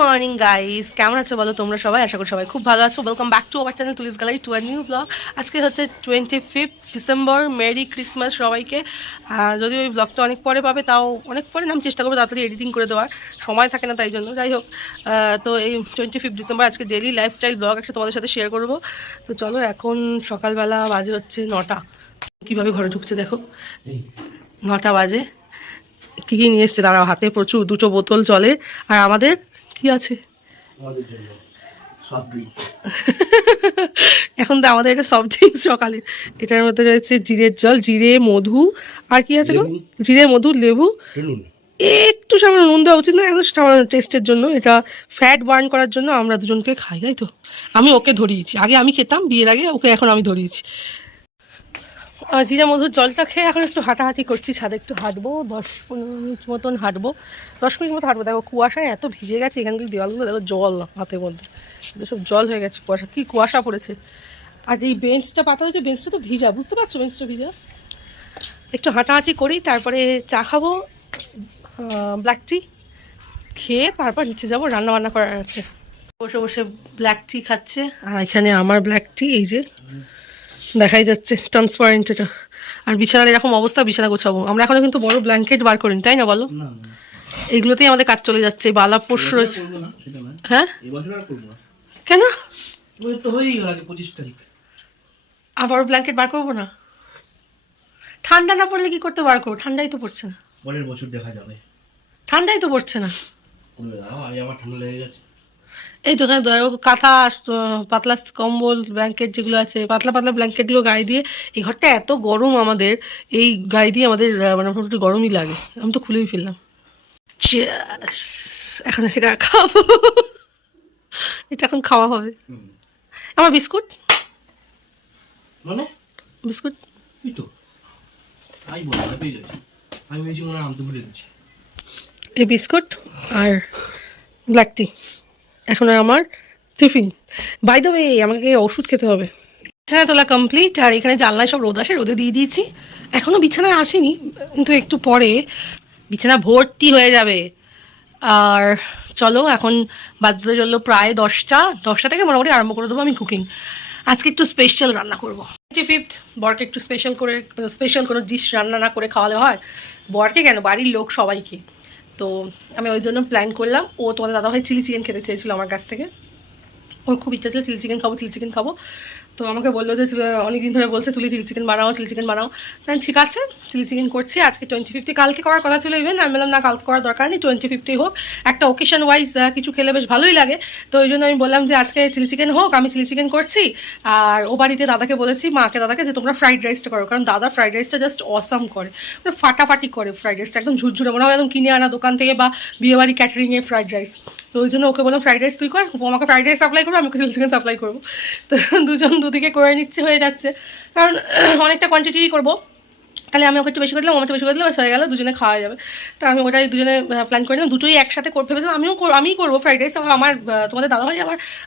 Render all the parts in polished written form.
Morning guys, কেমন আছো বলো তোমরা সবাই? আশা করি সবাই খুব ভালো আছো। Welcome back to our channel Tuli's gallery to a new blog. আজকে হচ্ছে 25 ডিসেম্বর। মেরি ক্রিসমাস সবাইকে। যদিও ওই ব্লগটা অনেক পরে পাবে, তাও অনেক পরে আমি চেষ্টা করবো তাড়াতাড়ি এডিটিং করে দেওয়ার, সময় থাকে না তাই জন্য। যাই হোক, তো এই 25 ডিসেম্বর আজকে ডেলি লাইফস্টাইল ব্লগ একটা তোমাদের সাথে শেয়ার করবো। তো চলো, এখন সকালবেলা বাজে হচ্ছে 9টা। কীভাবে ঘরে ঢুকছে দেখো, 9টা বাজে। কী কী নিয়ে এসছে দাঁড়াও, হাতে প্রচুর 2 বোতল জলের। আর আমাদের কি আছে এখন তো আমাদের এটা সফট ড্রিঙ্কস সকালে। এটার মধ্যে রয়েছে জিরের জল, জিরে, মধু, আর কি আছে গো? জিরে, মধু, লেবু, একটু সামান্য নুন দেওয়া উচিত না, একটু সামান্য টেস্টের জন্য। এটা ফ্যাট বার্ন করার জন্য আমরা দুজনকে খাই, তাই তো। আমি ওকে ধরিয়েছি, আগে আমি খেতাম বিয়ের আগে, ওকে এখন আমি ধরিয়েছি। জিরা মধুর জলটা খেয়ে এখন একটু হাঁটাহাঁটি করছি, ছাদে একটু হাঁটবো, 10-15 মিনিট মতন হাঁটবো, 10 মিনিট মতো হাঁটবো। দেখো কুয়াশায় এত ভিজে গেছে, এখান থেকে দেওয়ালগুলো দেখো জল হাতের মধ্যে, সব জল হয়ে গেছে, কুয়াশা, কি কুয়াশা পড়েছে। আর এই বেঞ্চটা পাতা হয়েছে, বেঞ্চটা তো ভিজা, বুঝতে পারছো বেঞ্চটা ভিজা। একটু হাঁটাহাঁটি করি, তারপরে চা খাবো, ব্ল্যাক টি খেয়ে তারপর নিচে যাবো, রান্না বান্না করার আছে। বসে বসে ব্ল্যাক টি খাচ্ছে, আর এখানে আমার ব্ল্যাক টি, এই যে দেখাই যাচ্ছে ট্রান্সপারেন্ট এটা। আর বিছানার এরকম অবস্থা, বিছানা গোছাবো। আমরা এখনো কিন্তু বড় ব্ল্যাঙ্কেট বার করিনি, তাই না বলো? এইগুলোতেই আমাদের কাজ চলে যাচ্ছে। বালা পোষ রয়েছে। হ্যাঁ, কেন আবার ব্ল্যাঙ্কেট বার করবো না? ঠান্ডা না পড়লে কি করতে বার করবো? ঠান্ডাই তো পড়ছে না। পরের বছর দেখা যাবে। ঠান্ডাই তো পড়ছে না। আমার ঠান্ডা লেগে গেছে। এই তো কাঁথা, পাতলা কম্বল, ব্ল্যাঙ্কেট যেগুলো আছে, পাতলা পাতলা ব্ল্যাঙ্কেটগুলো গায়ে দিয়ে, এই ঘরটা এত গরম আমাদের, এই গায়ে দিয়ে আমাদের মানে মোটামুটি গরমই লাগে। আমি তো খুলেই ফেললাম। এখন এটা খাবো, এটা এখন খাওয়া হবে। আমার বিস্কুট, মানে বিস্কুট এই বিস্কুট আর ব্ল্যাক টি এখন আমার টিফিন। বাই দ্য ওয়ে, আমাকে ওষুধ খেতে হবে। বিছানায় তোলা কমপ্লিট, আর এখানে জানলায় সব রোদ আসে, রোদে দিয়ে দিয়েছি। এখনও বিছানায় আসেনি, কিন্তু একটু পরে বিছানা ভর্তি হয়ে যাবে। আর চলো, এখন বাজতে চললো প্রায় 10টা থেকে মোটামুটি আরম্ভ করে দেবো আমি কুকিং। আজকে একটু স্পেশাল রান্না করবো। 25 বরকে একটু স্পেশাল কোনো ডিশ রান্না না করে খাওয়ালে হয়? বরকে কেন, বাড়ির লোক সবাইকে। তো আমি ওই জন্য প্ল্যান করলাম। ও তোমাদের দাদাভাই চিলি চিকেন খেতে চেয়েছিল আমার কাছ থেকে, ওর খুব ইচ্ছা ছিল চিলি চিকেন খাবো। তো আমাকে বললো যে অনেকদিন ধরে বলছে চিলি চিকেন বানাও। তাই ঠিক আছে, চিলি চিকেন করছি। আজকে 25 কালকে করার কথা ছিল ইভেন, আমি বললাম না, কালকে করার দরকার নেই, 25 হোক, একটা ওকেশন ওয়াইজ কিছু খেলে বেশ ভালোই লাগে। তো ওই জন্য আমি বললাম যে আজকে চিলি চিকেন হোক, আমি চিলি চিকেন করছি। আর ও বাড়িতে দাদাকে বলেছি, দাদাকে, যে তোমরা ফ্রাইড রাইসটা করো, কারণ দাদা ফ্রাইড রাইসটা জাস্ট অসাম করে, মানে ফাটাফাটি করে ফ্রাইড রাইসটা, একদম ঝুরঝুরে, মনে হয় একদম কিনে আনা দোকান থেকে বা বিয়েবাড়ি ক্যাটারিংয়ের ফ্রাইড রাইস। তো ওই জন্য ওকে বললাম ফ্রাইড রাইস তুই কর, ও আমাকে ফ্রাইড রাইস সাপ্লাই করবো, আমি চিলি চিকেন সাপ্লাই করবো। তো দুজন দুদিকে করে নিচ্ছে, হয়ে যাচ্ছে, কারণ অনেকটা কোয়ান্টিটি করবো। তাহলে আমি ওকে একটু বেশি করে দিলাম, একটু বেশি করে দিলাম, হয়ে গেলো, দুজনে খাওয়া যাবে। তা আমি ওটাই দুজনে প্ল্যান করে নিলাম, দুটোই একসাথে করে ভেবেছিলাম। আমিই করবো ফ্রাইড রাইস। আমার তোমাদের দাদাভাই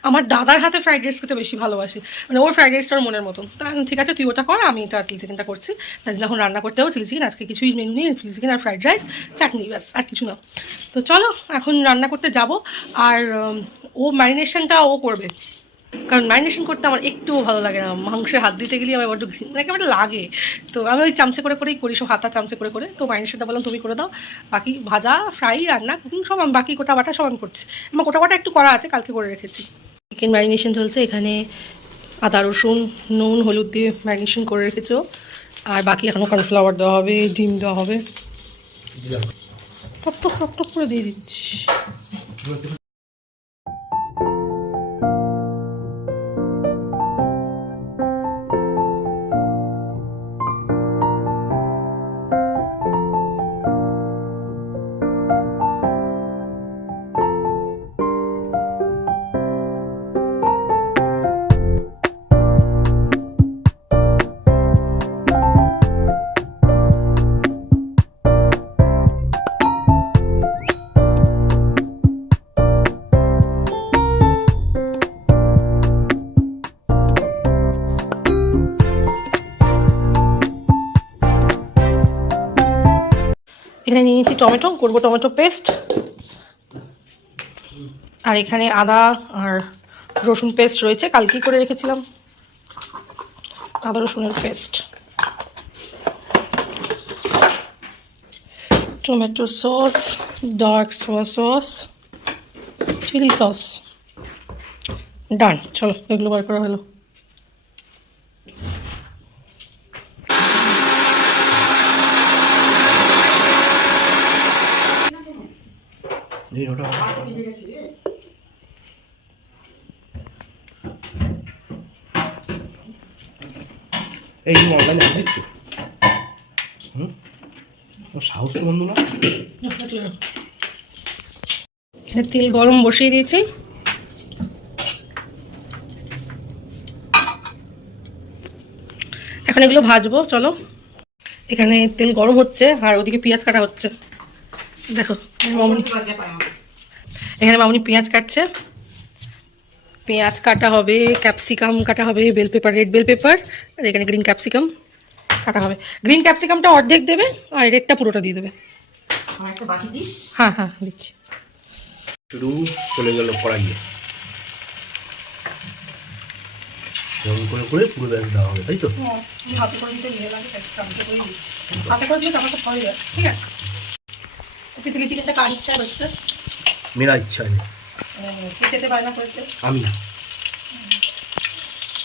আমার দাদার হাতে ফ্রাইড রাইস খেতে বেশি ভালোবাসি, মানে ওর ফ্রাইড রাইসটার মনের মতন। তা ঠিক আছে, তুই ওটা কর, আমি এটা চিলি চিকেনটা করছি। তাই জন্য এখন রান্না করতে হবে চিলি চিকেন। আজকে কিছুই মেনু নেই, চিলি চিকেন আর ফ্রাইড রাইস, চাটনি, ব্যাস, আর কিছু না। তো চলো এখন রান্না করতে যাব। আর ও ম্যারিনেশনটা ও করবে, কারণ ম্যারিনেশন করতে আমার একটুও ভালো লাগে না। মাংসে হাত দিতে গেলে আমার বড্ড একেবারে লাগে। তো আমি ওই চামচে করেই করি, সব হাতা চামচে করে। তো ম্যারিনেশনটা বললাম তুমি করে দাও, বাকি ভাজা, ফ্রাই, রান্না, কুকিং সব আমি, বাকি কোটা বাটা সব আমি করছি। আমার কোটা বাটা একটু করা আছে, কালকে করে রেখেছি। চিকেন ম্যারিনেশন চলছে এখানে, আদা রসুন নুন হলুদ দিয়ে ম্যারিনেশন করে রেখেছো। আর বাকি এখনও কর্নফ্লাওয়ার দেওয়া হবে, ডিম দেওয়া হবে, টক করে দিয়ে দিচ্ছি। এখানে নিয়ে নিয়েছি টমেটো, করবো টমেটো পেস্ট। আর এখানে আদা আর রসুন পেস্ট রয়েছে, কালকেই করে রেখেছিলাম আদা রসুনের paste. Tomato sauce, dark soya sauce, chilli sauce, done. চলো এগুলো বার করা হলো। এই ওটা এই তুমি অনলাইনে অর্ডার দিচ্ছ? ও সাহস তো বন্ধু না। এখানে তেল গরম বসিয়ে দিয়েছি। এখন এগুলো ভাজবো, চলো। এখানে তেল গরম হচ্ছে আর ওদিকে পেঁয়াজ কাটা হচ্ছে। দেখো মামনি, এখানে মামনি পেঁয়াজ কাটছে। পেঁয়াজ কাটা হবে, ক্যাপসিকাম কাটা হবে, bell pepper, red bell pepper, আর এখানে গ্রিন ক্যাপসিকাম কাটা হবে। গ্রিন ক্যাপসিকামটা অর্ধেক দেবে আর রেডটা পুরোটা দিয়ে দেবে। হ্যাঁ হ্যাঁ দিচ্ছি। শুরু চলে গেল কড়াইয়ে, যেমন করে করে পুরো ব্যাগ দেওয়া হবে, তাই তো? হাতে করে দিতে ইয়ে লাগে, হাতে করে দিচ্ছি। হাতে করে দিলে আমার তো হয়ে যায়, ঠিক আছে। চিলি চিকেনটা কার ইচ্ছা হচ্ছে? মেরা ইচ্ছা নেই, খেতে বায়না করেছে। আমি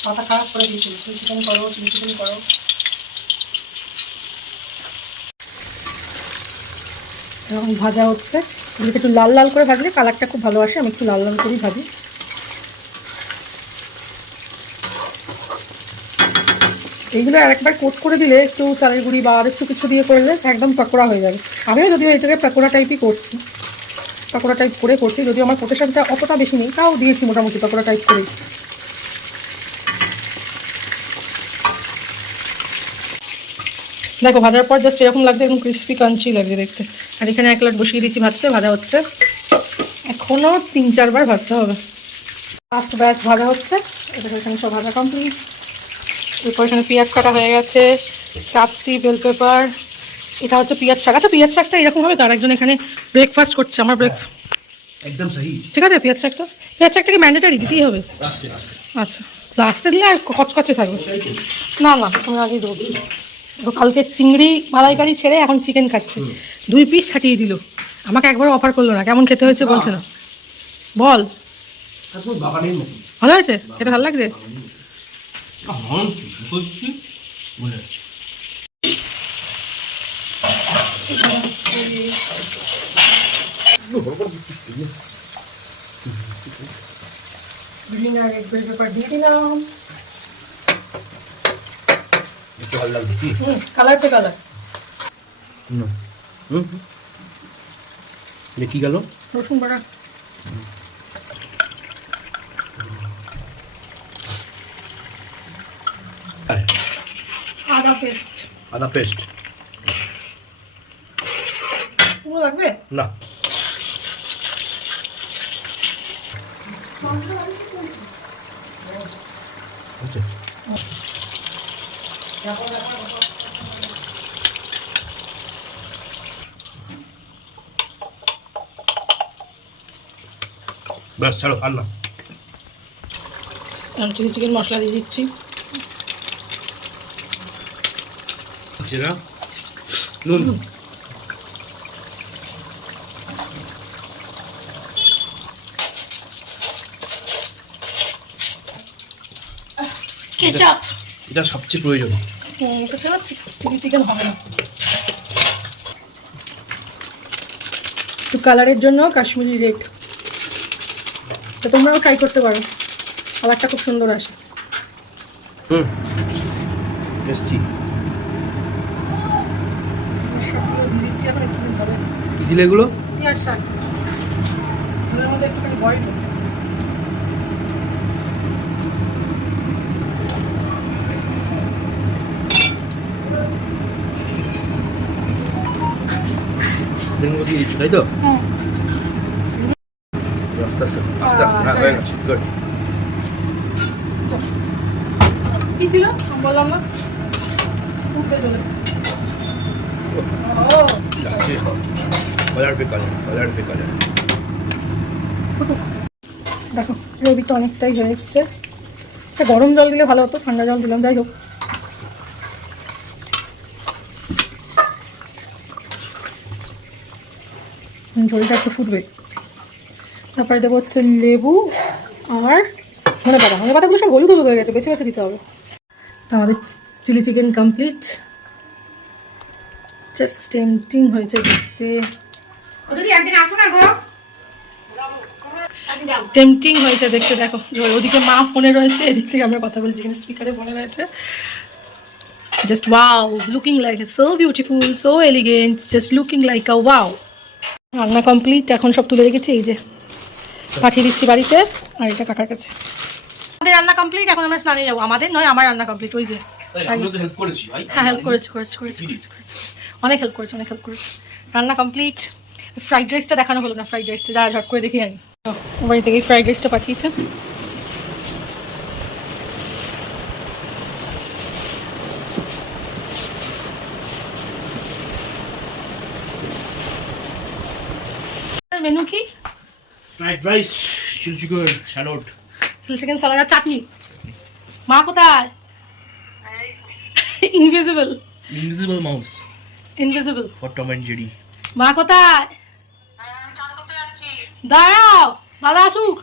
মাথা খারাপ করে দিয়েছিল, চিলি চিকেন করো, চিলি চিকেন করো। এবং ভাজা হচ্ছে, এগুলোকে একটু লাল লাল করে ভাজলে কালারটা খুব ভালো আসে। আমি একটু লাল লাল করেই ভাজি। এইগুলো আরেকবার কোট করে দিলে একটু চালের গুঁড়ি বা আর একটু কিছু দিয়ে করলে একদম পাকোড়া হয়ে যাবে। আমিও যদিও এটাকে পাকোড়া টাইপই করছি, পাকোড়া টাইপ করে করছি, যদিও আমার কোটেশনটা অতটা বেশি নেই, তাও দিয়েছি মোটামুটি পাকোড়া টাইপ করেই। দেখো ভাজার পর জাস্ট এরকম লাগছে, একদম ক্রিস্পি ক্রাঞ্চি লাগছে দেখতে। আর এখানে 1 প্লেট বসিয়ে দিচ্ছি ভাজতে, ভাজা হচ্ছে। এখনও 3-4 বার ভাজতে হবে। ফার্স্ট ব্যাচ ভাজা হচ্ছে, এটা এখানে সব ভাজা কমপ্লিট। এরপর এখানে পেঁয়াজ কাটা হয়ে গেছে, ক্যাপসি, বেল পেপার, এটা হচ্ছে পেঁয়াজ শাক। আচ্ছা পেঁয়াজ শাকটা এরকম হবে, তার একজন এখানে ব্রেকফাস্ট করছে, আমার একদম সহি। ঠিক আছে। পেঁয়াজ শাকটা কি ম্যান্ডেটারি দিতেই হবে? আচ্ছা লাস্টে দিলে আর কচকচে থাকবে। না না তুমি আগেই দেবো। কালকে চিংড়ি মালাইকারি ছেড়ে এখন চিকেন খাচ্ছে, 2 পিস ছাটিয়ে দিল। আমাকে একবার অফার করলো না, কেমন খেতে হয়েছে বলছে না। বল ভালো হয়েছে, খেতে ভালো লাগছে? গ্রিন আর রেড বেল পেপার দিয়ে দিলাম। একটু ভালো লাগবে কি? কালার তো কালার। কি গেল? রসুন বাটা, আদা পেস্ট। আদা পেস্ট পুরো লাগবে না, আচ্ছা ব্যাস ছাড়ো আর না। চিলি চিকেন মশলা দিয়ে দিচ্ছি। জিরা, নুন, কেচাপ, এটা সবচেয়ে প্রয়োজন। এটা ছাড়া চিলি চিকেন হবে না। একটু কালারের জন্য কাশ্মীরি রেড, তো তোমরাও ট্রাই করতে পারো, কালারটা খুব সুন্দর আসে। এসছি শাকগুলো দিয়ে দিচ্ছি এখন, একটু দিন হবে। কি দিলে এগুলো? পেঁয়াজ শাক, ওর মধ্যে একটুখানি বয়েল করতে। এগুলো দিয়ে দিচ্ছ তাই তো? আস্তে আস্তে আস্তে আস্তে, হ্যাঁ হয়ে গেছে, গুড। কি ছিল বললাম না, উঠবে চলে। কালার পে কালার, কালার পে কালার। ফুটুক। দেখো গ্রেভিটা অনেকটাই হয়ে এসছে। গরম জল দিলে ভালো হতো, ঠান্ডা জল দিলাম, যাই হোক। ঝোলটা একটু ফুটবে, তারপরে দেবো হচ্ছে লেবু আর ধনে পাতাগুলো সব হলুদ হয়ে গেছে, বেছে বেছে দিতে হবে। তো আমাদের chilli chicken complete. Just tempting হয়েছে দেখতে, টেম্পটিং হয়েছে দেখতে। দেখো ওদিকে মা ফোনে রয়েছে, এদিক থেকে আমরা কথা বলছি, এখানে স্পিকারে ফোনে রয়েছে। Just wow, looking like so beautiful, so elegant, just looking like আ ওয়াও। রান্না কমপ্লিট, এখন সব তুলে রেখেছি, এই যে পাঠিয়ে দিচ্ছি বাড়িতে, আর এটা কাকার কাছে। আমাদের রান্না কমপ্লিট, এখন আমরা স্নানে যাবো। আমাদের নয়, আমার রান্না কমপ্লিট। ওই যে হ্যাঁ, হেল্প করেছি, অনেক হেল্প করেছে। রান্না কমপ্লিট। ফ্রাইড রাইসটা দেখানো হলো না, ফ্রাইড রাইসটা যা ঝট করে দেখি আনি। বাড়ি থেকে ফ্রাইড রাইসটা পাঠিয়েছে। মেনু কি? Fried rice, chilli chicken, salad, chilli chicken salad আর চাটনি। মা কোথায়? Invisible mouse for Tom and Jerry. মা কোথায়? দাঁড়াও, দাদা আসুক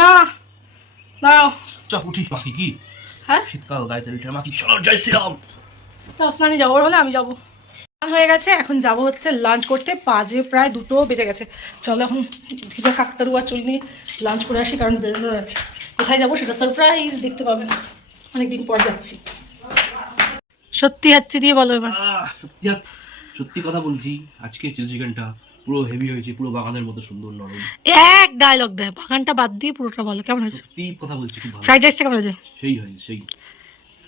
না, দাঁড়াও। চল উঠি, বাকি কি? হ্যাঁ, শীতকাল, গায়ে তেল মাখি, চলো জয় শ্রীরাম। চল স্নানে যাবো, ওর হলে আমি যাবো। হয়ে গেছে, এখন যাব হচ্ছে লাঞ্চ করতে। বাজে প্রায় 2টো বেজে গেছে। চলো এখন ভিজা কাকতারু আর চুল নিয়ে লাঞ্চ করে আসি, কারণ বেরোনোর আছে। কোথায় যাবো সেটা সারপ্রাইজ, দেখতে পাবেন। অনেকদিন পর যাচ্ছি। সত্যি হাচ্ছি দিয়ে বলো এবার। সত্যি কথা বলছি, আজকে চিলি চিকেনটা পুরো হেভি হয়েছে, পুরো বাগানের মতো সুন্দর নরম। এক ডায়লগ দেয়, বাগানটা বাদ দিয়ে পুরোটা বলো, কেমন হয়েছে? সত্যি কথা বলছি, খুব ভালো। ফ্রাইড রাইসটা কেমন হয়েছে? সেই হয়েছে, সেই।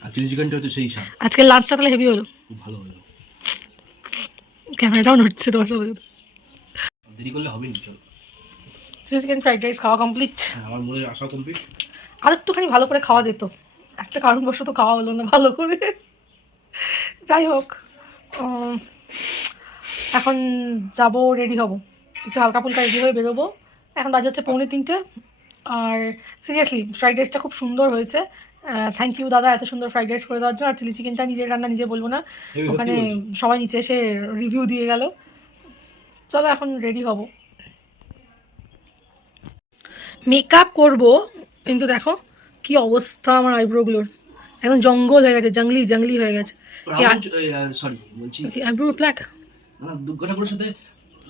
আর চিলি চিকেনটা হচ্ছে সেই স্বাদ। আজকে লাঞ্চটা তাহলে হেভি হলো, খুব ভালো হলো। ক্যামেরাটাও নড়ছে তোমার সাথে। দেরি করলে হবে না, চলো। চিলি চিকেন ফ্রাইড রাইস খাওয়া কমপ্লিট। আমার মনে আসা কমপ্লিট। আর একটুখানি ভালো করে খাওয়া যেত, একটা কারণবশত খাওয়া হলো না ভালো করে। যাই হোক, এখন যাব, রেডি হব, একটু হালকা ফুলকা রেডি হয়ে বেরোবো। এখন বাজে হচ্ছে 2:45। আর সিরিয়াসলি ফ্রাইড রাইসটা খুব সুন্দর হয়েছে। থ্যাংক ইউ দাদা, এত সুন্দর ফ্রাইড রাইস করে দেওয়ার জন্য। আর চিলি চিকেনটা নিজের রান্না, নিজে বলবো না, ওখানে সবাই নিচে এসে রিভিউ দিয়ে গেল। চলো এখন রেডি হব, মেকআপ করব। কিন্তু দেখো কি অবস্থা আমার আইব্রোগুলোর, একদম জঙ্গল হয়ে গেছে, জঙ্গলি হয়ে গেছে। সরি বলছি, আইব্রো ব্ল্যাক। দুর্গা ঠাকুরের সাথে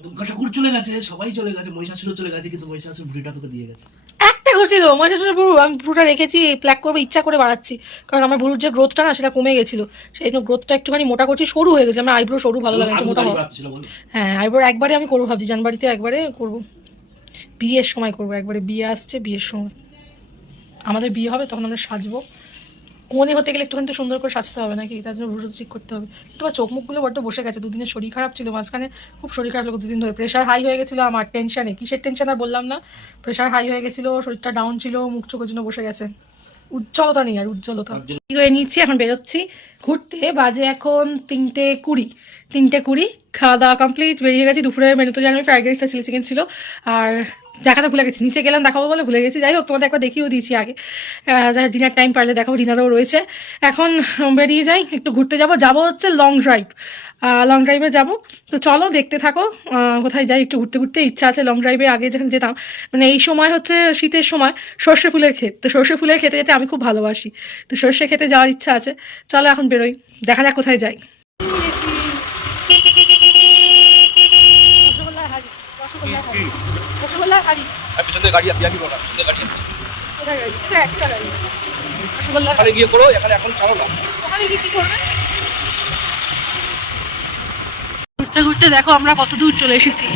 দুর্গা ঠাকুর চলে গেছে, সবাই চলে গেছে, মহিষাসুরও চলে গেছে, কিন্তু মহিষাসুর বুড়িটা তোকে দিয়ে গেছে। একটা ঘুরছিল মহিষাসুরের পুরো, আমি পুরোটা রেখেছি, প্ল্যাক করবো ইচ্ছা করে বাড়াচ্ছি, কারণ আমার ভুরুর যে গ্রোথটা না সেটা কমে গেছিল, সেই জন্য গ্রোথটা একটুখানি মোটা করছি, সরু হয়ে গেছে। আমার আইব্রো সরু ভালো লাগে, একটু মোটা হয়। হ্যাঁ, আইব্রো একবারে আমি করবো ভাবছি, জানুয়ারিতে একবারে করবো, বিয়ের সময় করবো একবারে। বিয়ে আসছে, বিয়ের সময় আমাদের বিয়ে হবে, তখন আমরা সাজবো। কোণে হতে গেলে একটুখানি তো সুন্দর করে সাজতে হবে নাকি, তার জন্য ভুরু ঠিক করতে হবে। তোমার চোখ মুখগুলো বড্ড বসে গেছে, দুদিনের শরীর খারাপ ছিল, মাঝখানে খুব শরীর খারাপ লাগলো 2 দিন ধরে। প্রেশার হাই হয়ে গেছিলো আমার, টেনশানে, কিসের টেনশন আর বললাম না। প্রেশার হাই হয়ে গেছিলো, শরীরটা ডাউন ছিল, মুখ চোখের জন্য বসে গেছে, উজ্জ্বলতা নেই আর, উজ্জ্বলতা হয়ে নিচ্ছি। এখন বেরোচ্ছি ঘুরতে, বাজে এখন 3:20। খাওয়া দাওয়া কমপ্লিট, বেরিয়ে গেছি। দুপুরের মেনুতে জানি ফ্রাইড রাইস আর চিলি চিকেন ছিল, আর দেখাতে ভুলে গেছি, নিচে গেলাম দেখাবো বলে ভুলে গেছি। যাই হোক, তোমাদের একবার দেখিয়েও দিয়েছি আগে, ডিনার টাইম পারলে দেখাবো, ডিনারও রয়েছে। এখন বেরিয়ে যাই, একটু ঘুরতে যাবো হচ্ছে লং ড্রাইভে যাবো। তো চলো দেখতে থাকো, কোথায় যাই। একটু ঘুরতে ইচ্ছা আছে। লং ড্রাইভে আগে যখন যেতাম, মানে এই সময় হচ্ছে শীতের সময়, সর্ষে ফুলের ক্ষেত, তো সর্ষে ফুলের খেতে যেতে আমি খুব ভালোবাসি, তো সর্ষে খেতে যাওয়ার ইচ্ছা আছে। চলো এখন বেরোই, দেখা যাক কোথায় যাই। রসগোল্লা হাড়ি, পিছনে গাড়ি আসছে, কি বলা, পিছনে গাড়ি আসছে। কোথায় গাড়ি? এটা একটা গাড়ি। রসগোল্লা ওখানে গিয়ে করো, এখানে এখন ছাড়ো না। ওখানে গিয়ে কি করবে? ঘুরতে ঘুরতে দেখো আমরা কত দূর চলে এসেছি।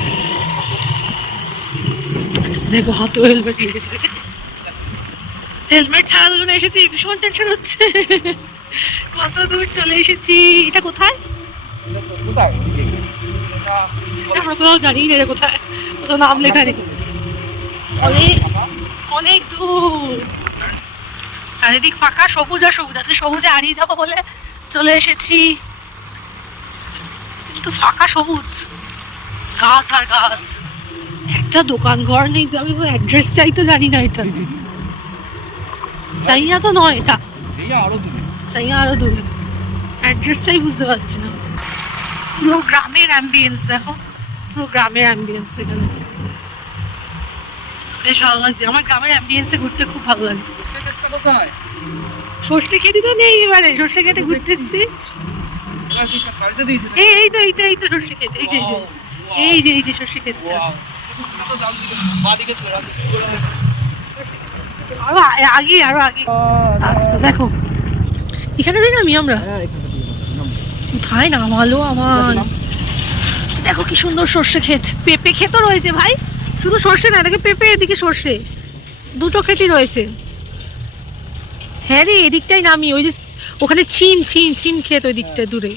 দেখো হাতেও হেলমেট নিয়ে গেছে, হেলমেট ছাড়া দুজনে এসেছি, ভীষণ টেনশন হচ্ছে। কত দূর চলে এসেছি, এটা কোথায়? আমরা কোথাও জানি না, এটা কোথায়, কোথাও নাম লেখা নেই। অনেক দূর, চারিদিক ফাঁকা, সবুজ আর সবুজ। আজকে সবুজে হারিয়ে যাবো বলে চলে এসেছি, কিন্তু ফাঁকা সবুজ, গাছ আর গাছ, একটা দোকান ঘর নেই, আমি অ্যাড্রেস চাই তো জানি না। এটা সাইয়া তো নয়, এটা সাইয়া আরো দূরে, অ্যাড্রেসটাই বুঝতে পারছি না। পুরো গ্রামের অ্যাম্বিয়েন্স দেখো, পুরো গ্রামের অ্যাম্বিয়েন্স এখানে বেশ ভালো লাগছে। আমার গ্রামের অ্যাম্বিয়েন্সে ঘুরতে খুব ভালো লাগে। সর্ষে খেতে তো নেই, এবারে সর্ষে খেতে ঘুরতে এসছি। এই তো সর্ষে খেতে, এই যে সর্ষে খেতে। আরো আগে দেখো, এখানে দেখি আমরা কোথায় নামালো আমার। দেখো কি সুন্দর সর্ষে ক্ষেত, পেঁপে ক্ষেতও রয়েছে ভাই, শুধু সর্ষে না, দেখে পেঁপে এদিকে সর্ষে, দুটো ক্ষেতই রয়েছে। হ্যাঁ রে, এদিকটাই নামি, ওই যে ওখানে ছিম ক্ষেত ওই দিকটা দূরে।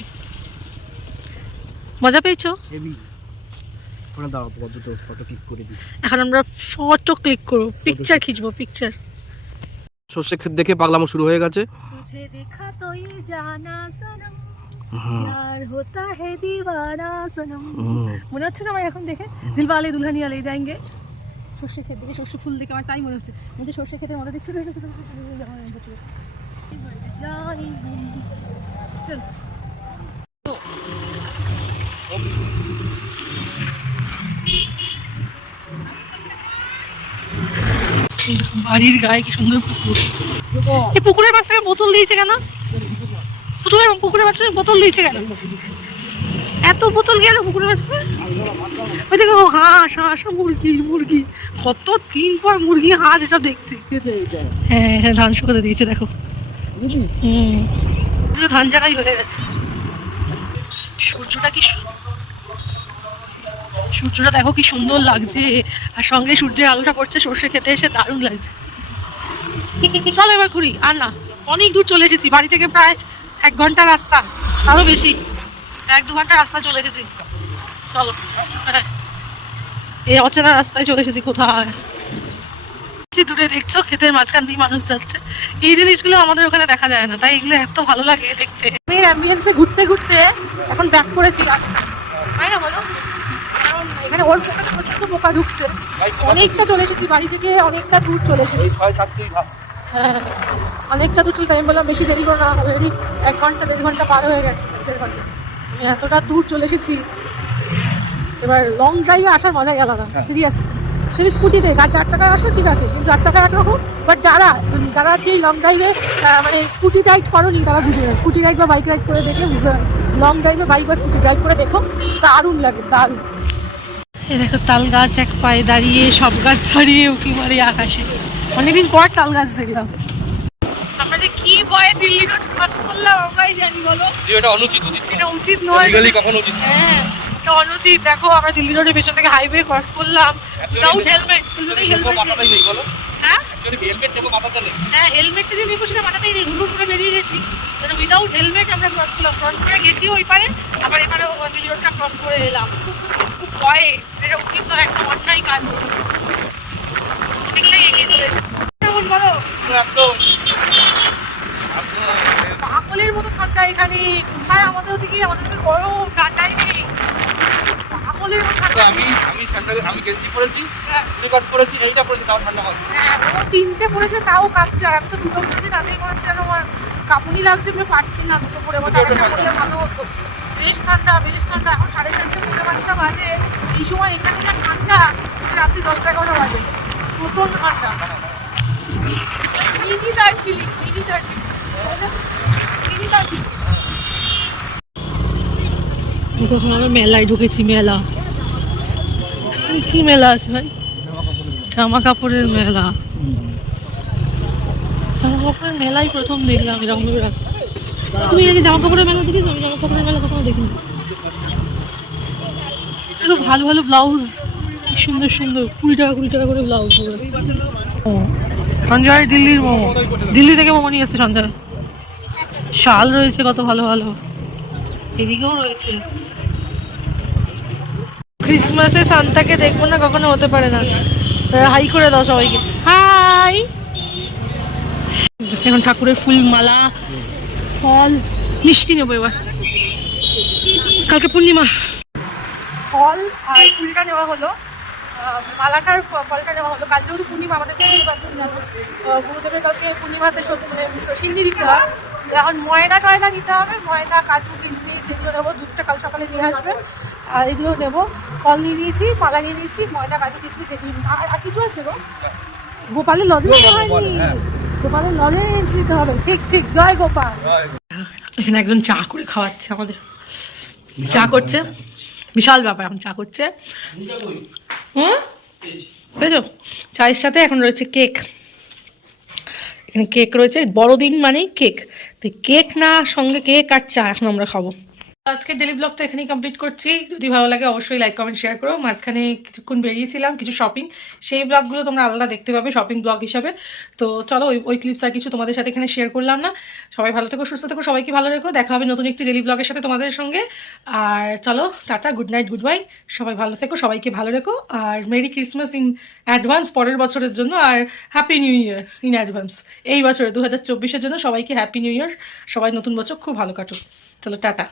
মজা পেয়েছো? এখন আমরা ফটো ক্লিক করবো, পিকচার খিচবো, পিকচার। সর্ষে ক্ষেত দেখে পাগলামো শুরু হয়ে গেছে। মনে হচ্ছে না আমার এখন দেখে দিলওয়ালে দুলহানিয়া লে যাएंगे। সর্ষে ক্ষেত দেখে, সর্ষে ফুল দেখে আমার তাই মনে হচ্ছে, মধ্যে সর্ষে ক্ষেতের মধ্যে দেখছি। বাড়ির গায়ে কি সুন্দর পুকুর। এই পুকুরের পাশ থেকে বোতল দিয়েছে কেন? পুকুরের পাশ থেকে বোতল দিয়েছে কেন? এত বোতল কেন পুকুরের পাশ থেকে? ওই দেখো হাঁস মুরগি কত দিন পর মুরগি হাঁস এসব দেখছি। হ্যাঁ ধান শুকাতে দিয়েছে দেখো। ধান জায়গায় হয়ে গেছে। সূর্যটা দেখো কি সুন্দর লাগছে, আর সঙ্গে সূর্যের আলোটা পড়ছে সর্ষে খেতে এসে দারুণ লাগছে। চলো এবার ঘুরি। আর না, অনেক দূর চলে এসেছি, বাড়ি থেকে প্রায় 1 ঘন্টা রাস্তা, আরো বেশি, 1-2 ঘন্টা রাস্তা চলে গেছি। চলো এই অচেনা রাস্তায় চলে এসেছি। কোথায় দূরে দেখছো ক্ষেতের মাঝখান দিয়ে মানুষ যাচ্ছে, এই জিনিসগুলো আমাদের ওখানে দেখা যায় না, তাই এগুলো এত ভালো লাগে দেখতে। আমি অ্যাম্বিয়েন্সে ঘুরতে ঘুরতে এখন ব্যাক করেছি, তাই না বলো? কারণ এখানে ওর চোখে প্রচন্ড পোকা ঢুকছে। অনেকটা চলে এসেছি বাড়ি থেকে, অনেকটা দূর চলে এসেছি। হ্যাঁ অনেকটা দূর চলে, আমি বললাম বেশি দেরি করো না, অলরেডি 1 ঘন্টা 1.5 ঘন্টা পার হয়ে গেছে। 1.5 ঘন্টা আমি এতটা দূর চলে এসেছি। এবার লং ড্রাইভে আসার মজাই আলাদা, সিরিয়াসলি। তুমি স্কুটিতে 4 চাকায় আসো ঠিক আছে, কিন্তু 4 চাকায় একরকম। বাট যারা কি লং ড্রাইভে মানে স্কুটি রাইড করোনি তারা বুঝে যাবে, স্কুটি রাইড বা বাইক রাইড করে দেখে বুঝতে পারবে। লং ড্রাইভে বাইক বা স্কুটি ড্রাইভ করে দেখো, দারুণ লাগে, দারুণ। এই দেখো তাল গাছ এক পায়ে দাঁড়িয়ে, সব গাছ ছাড়িয়ে উঁকি মারি আকাশে। অনেকদিন পর তাল গাছ দেখলাম। আমরা যে কি ভয়ে দিল্লি রোড ক্রস করলাম আমরাই জানি, বলো? এটা অনুচিত, এটা উচিত নয়, লিগ্যালি কখনো উচিত। হ্যাঁ এটা অনুচিত। দেখো আমরা দিল্লি রোডের পেছন থেকে হাইওয়ে ক্রস করলাম উইদাউট হেলমেট। মাথাটাই নেই বলো? হ্যাঁ হেলমেট নেবো, মাথাটা নেই। হ্যাঁ হেলমেটটা দিয়ে নিয়ে বসে মাথাটাই নেই, হুড়ুর করে বেরিয়ে গেছি। উইদাউট হেলমেট আমরা ক্রস করলাম, ক্রস করে গেছি ওই পারে, আবার এখানে দিল্লি রোডটা ক্রস করে এলাম। খুব ভয়ে, এটা উচিত নয়, একটা অন্যায় কাজ। দেখলেই এগিয়ে চলে এসেছি। কেমন বলো? পাগলের মতো ঠান্ডা এখানে। কোথায় আমাদের ওদিকে গরম, ঠান্ডাই নেই, পাগলের মতো ঠান্ডা। আমি গেঞ্জি পরেছি, পরেছি, এইটা পরেছি, তাও ঠান্ডা হবে। হ্যাঁ ও 3টে পরেছে তাও কাঁপছে, আর আমি তো 2টো পরেছি, তাতেই মনে হচ্ছে যেন আমার কাঁপুনি লাগছে, আমি পারছি না 2টো পরে। আমার 4টা পরলে ভালো হতো। বেশ ঠান্ডা, বেশ ঠান্ডা। এখন 4:30 5টা বাজে, এই সময় এখানে যা ঠান্ডা, রাত্রি 10টা-11টা বাজে, প্রচন্ড ঠান্ডা। মিনি দার্জিলিং। আমরা মেলায় ঢুকেছি। মেলা কি মেলা আছে ভাই? জামা কাপড়ের মেলা। জামা কাপড়ের মেলাই প্রথম দেখলাম এরকম রাস্তা। তুমি আগে জামা কাপড়ের মেলা দেখিস? আমি জামা কাপড়ের মেলা কখনো দেখিনি। ভালো ভালো ব্লাউজ, কি সুন্দর সুন্দর, 20 টাকা করে ব্লাউজ। সঞ্জয় দিল্লির মোমো, দিল্লি থেকে মোমো নিয়ে এসছে সঞ্জয়। শাল রয়েছে কত ভালো ভালো, এদিকেও রয়েছে। ক্রিসমাসে সান্তাকে দেখবো না কখনো, হতে পারে না। হাই করে দাও সবাইকে, হাই। এখন ঠাকুরের ফুল, মালা, ফল, মিষ্টি নেবো এবার। কালকে পূর্ণিমা। ফল আর ফুলটা নেওয়া হলো, মালাটার ফলটা নেওয়া হলো। কাল যেহেতু পূর্ণিমা, আমাদের পাচ্ছেন জানো গুরুদেবের কাছে পূর্ণিমাতে মানে সিন্নি দিতে হয়। এখন ময়দা টয়দা দিতে হবে, ময়দা কাজু কিশমিশ এগুলো নেবো, দুধটা কাল সকালে নিয়ে আসবে। আর এগুলো নেবো, ফল নিয়ে নিয়েছি, মালা নিয়ে নিয়েছি, ময়দা কাজু কিশমিশ এগুলো আর কিছু আছে গো? গোপালের লজেন্স হয়নি, গোপালের লজেন্স নিতে হবে। ঠিক ঠিক, জয় গোপাল। এখানে একজন চা করে খাওয়াচ্ছে আমাদের, চা করছে, বিশাল ব্যাপার। এখন চা করছে। বুঝেছো, চায়ের সাথে এখন রয়েছে কেক। এখানে কেক রয়েছে, বড়দিন মানেই কেক, তো কেক না সঙ্গে কেক আর চা এখন আমরা খাবো। আজকে ডেলি ব্লগটা এখানেই কমপ্লিট করছি। যদি ভালো লাগে অবশ্যই লাইক কমেন্ট শেয়ার করো। মাঝখানে কিছুক্ষণ বেরিয়েছিলাম কিছু শপিং, সেই ব্লগগুলো তোমরা আলাদা দেখতে পাবে শপিং ব্লগ হিসাবে। তো চলো ওই ক্লিপস আর কিছু তোমাদের সাথে এখানে শেয়ার করলাম না। সবাই ভালো থেকো, সুস্থ থেকো, সবাইকে ভালো রেখো। দেখা হবে নতুন একটি ডেলি ব্লগের সাথে তোমাদের সঙ্গে। আর চলো টাটা, গুড নাইট, গুড বাই। সবাই ভালো থেকো, সবাইকে ভালো রেখো। আর মেরি ক্রিসমাস ইন অ্যাডভান্স পরের বছরের জন্য, আর happy new year in advance এই বছরে 2024-এর জন্য সবাইকে হ্যাপি নিউ ইয়ার। সবাই নতুন বছর খুব ভালো কাটো। চলো টাটা।